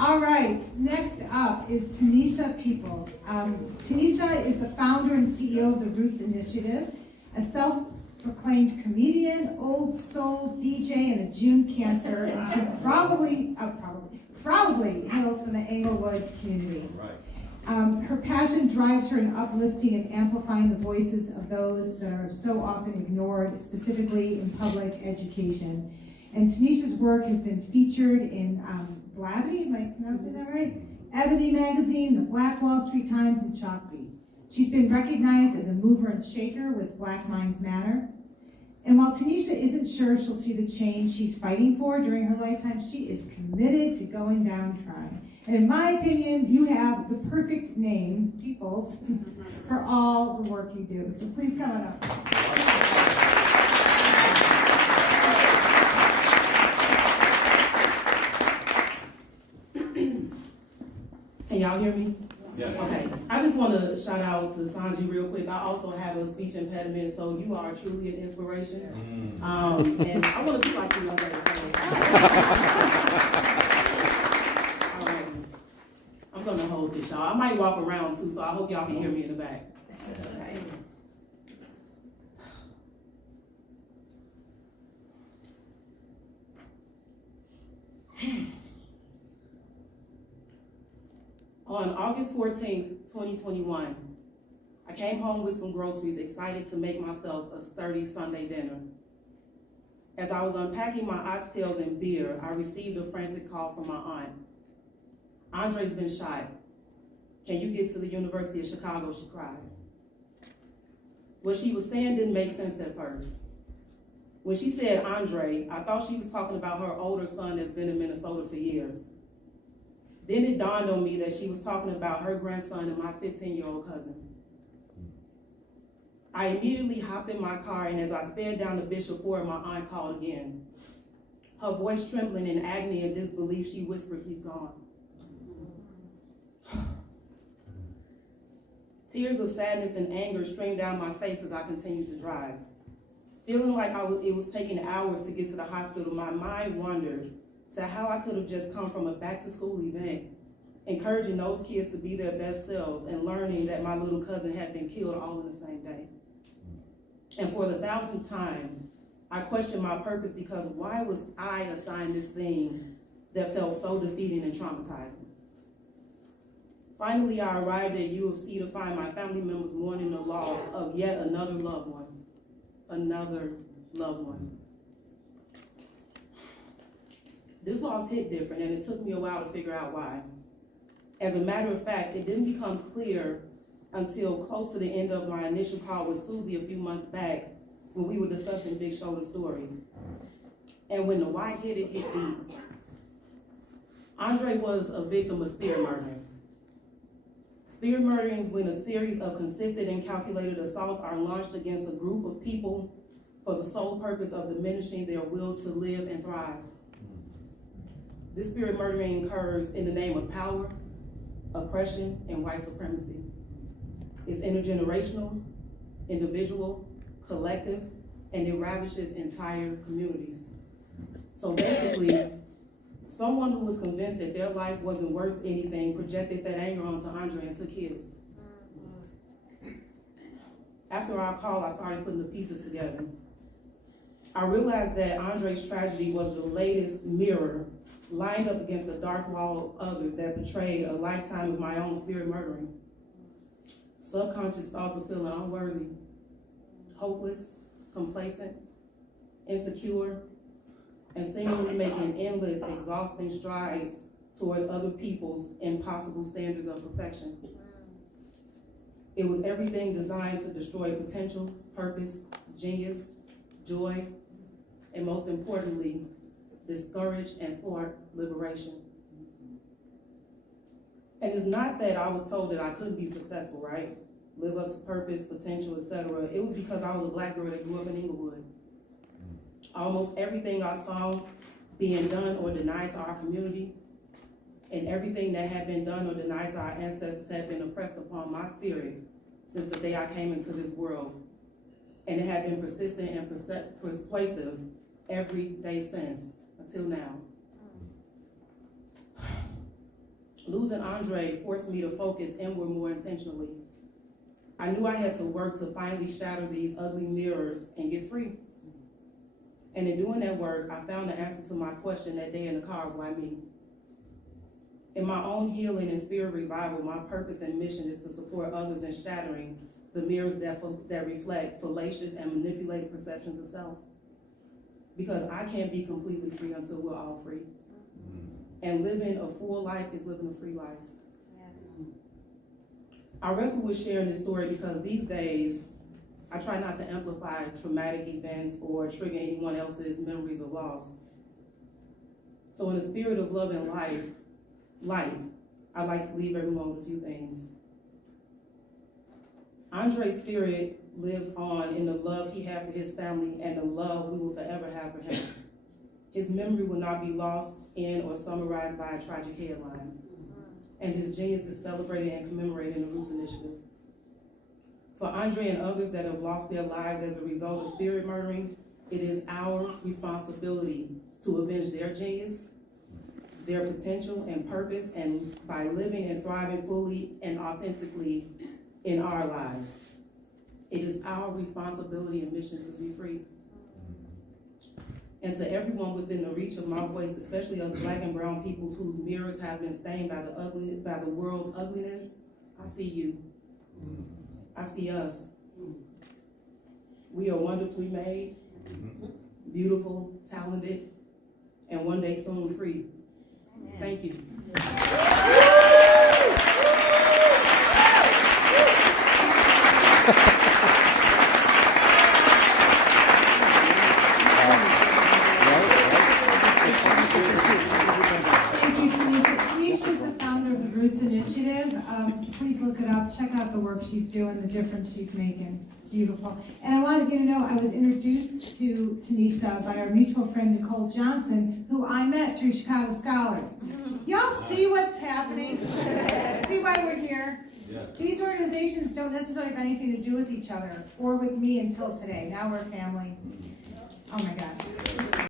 All right, next up is Tanesha Peoples. Tanesha is the founder and CEO of the Roots Initiative, a self-proclaimed comedian, old soul DJ, and a June Cancer. And she probably hails from the Englewood community. Right. Her passion drives her in uplifting and amplifying the voices of those that are so often ignored, specifically in public education. And Tanesha's work has been featured in Blabby, am I pronouncing that right? Ebony Magazine, the Black Wall Street Times, and Chalkbeat. She's been recognized as a mover and shaker with Black Minds Matter. And while Tanesha isn't sure she'll see the change she's fighting for during her lifetime, she is committed to going down trying. And in my opinion, you have the perfect name, Peoples, for all the work you do. So please come on up. Can y'all hear me? Yeah. Okay. I just want to shout out to Sanji real quick. I also have a speech impediment, so you are truly an inspiration. And I want to be like you one day. All right. I'm going to hold this, y'all. I might walk around too, so I hope y'all can hear me in the back. Okay. On August 14th, 2021, I came home with some groceries, excited to make myself a sturdy Sunday dinner. As I was unpacking my oxtails and beer, I received a frantic call from my aunt. Andre's been shot. Can you get to the University of Chicago? She cried. What she was saying didn't make sense at first. When she said Andre, I thought she was talking about her older son that's been in Minnesota for years. Then it dawned on me that she was talking about her grandson and my 15-year-old cousin. I immediately hopped in my car, and as I sped down the Bishop Ford, my aunt called again. Her voice trembling in agony and disbelief, she whispered, "He's gone." Tears of sadness and anger streamed down my face as I continued to drive. Feeling like it was taking hours to get to the hospital, my mind wandered to how I could have just come from a back-to-school event, encouraging those kids to be their best selves and learning that my little cousin had been killed all in the same day. And for the 1,000th time, I questioned my purpose, because why was I assigned this thing that felt so defeating and traumatizing? Finally, I arrived at U of C to find my family members mourning the loss of yet another loved one. Another loved one. This loss hit different, and it took me a while to figure out why. As a matter of fact, it didn't become clear until close to the end of my initial call with Susie a few months back, when we were discussing Big Shoulder stories. And when the why hit, it hit deep. Andre was a victim of spirit murdering. Spirit murderings when a series of consistent and calculated assaults are launched against a group of people for the sole purpose of diminishing their will to live and thrive. This spirit murdering occurs in the name of power, oppression, and white supremacy. It's intergenerational, individual, collective, and it ravishes entire communities. So basically, someone who was convinced that their life wasn't worth anything projected that anger onto Andre and took his. After our call, I started putting the pieces together. I realized that Andre's tragedy was the latest mirror lined up against the dark wall of others that portrayed a lifetime of my own spirit murdering. Subconscious thoughts of feeling unworthy, hopeless, complacent, insecure, and seemingly making endless, exhausting strides towards other people's impossible standards of perfection. It was everything designed to destroy potential, purpose, genius, joy, and most importantly, discourage and thwart liberation. And it's not that I was told that I couldn't be successful, right? Live up to purpose, potential, etc. It was because I was a Black girl that grew up in Englewood. Almost everything I saw being done or denied to our community, and everything that had been done or denied to our ancestors had been oppressed upon my spirit since the day I came into this world. And it had been persistent and persuasive every day since, until now. Losing Andre forced me to focus inward more intentionally. I knew I had to work to finally shatter these ugly mirrors and get free. And in doing that work, I found the answer to my question that day in the car, why me? In my own healing and spirit revival, my purpose and mission is to support others in shattering the mirrors that reflect fallacious and manipulated perceptions of self. Because I can't be completely free until we're all free. And living a full life is living a free life. I wrestle with sharing this story because these days, I try not to amplify traumatic events or trigger anyone else's memories of loss. So in the spirit of love and light, I'd like to leave everyone with a few things. Andre's spirit lives on in the love he had for his family and the love we will forever have for him. His memory will not be lost in or summarized by a tragic headline. And his genius is celebrated and commemorated in the Roots Initiative. For Andre and others that have lost their lives as a result of spirit murdering, it is our responsibility to avenge their genius, their potential and purpose, and by living and thriving fully and authentically in our lives. It is our responsibility and mission to be free. And to everyone within the reach of my voice, especially us Black and brown peoples whose mirrors have been stained by the world's ugliness, I see you. I see us. We are wonderfully made, beautiful, talented, and one day soon free. Thank you. Initiative. Please look it up. Check out the work she's doing, the difference she's making. Beautiful. And I wanted you to know I was introduced to Tanesha by our mutual friend Nicole Johnson, who I met through Chicago Scholars. Y'all see what's happening? See why we're here? Yeah. These organizations don't necessarily have anything to do with each other or with me until today. Now we're family. Oh my gosh.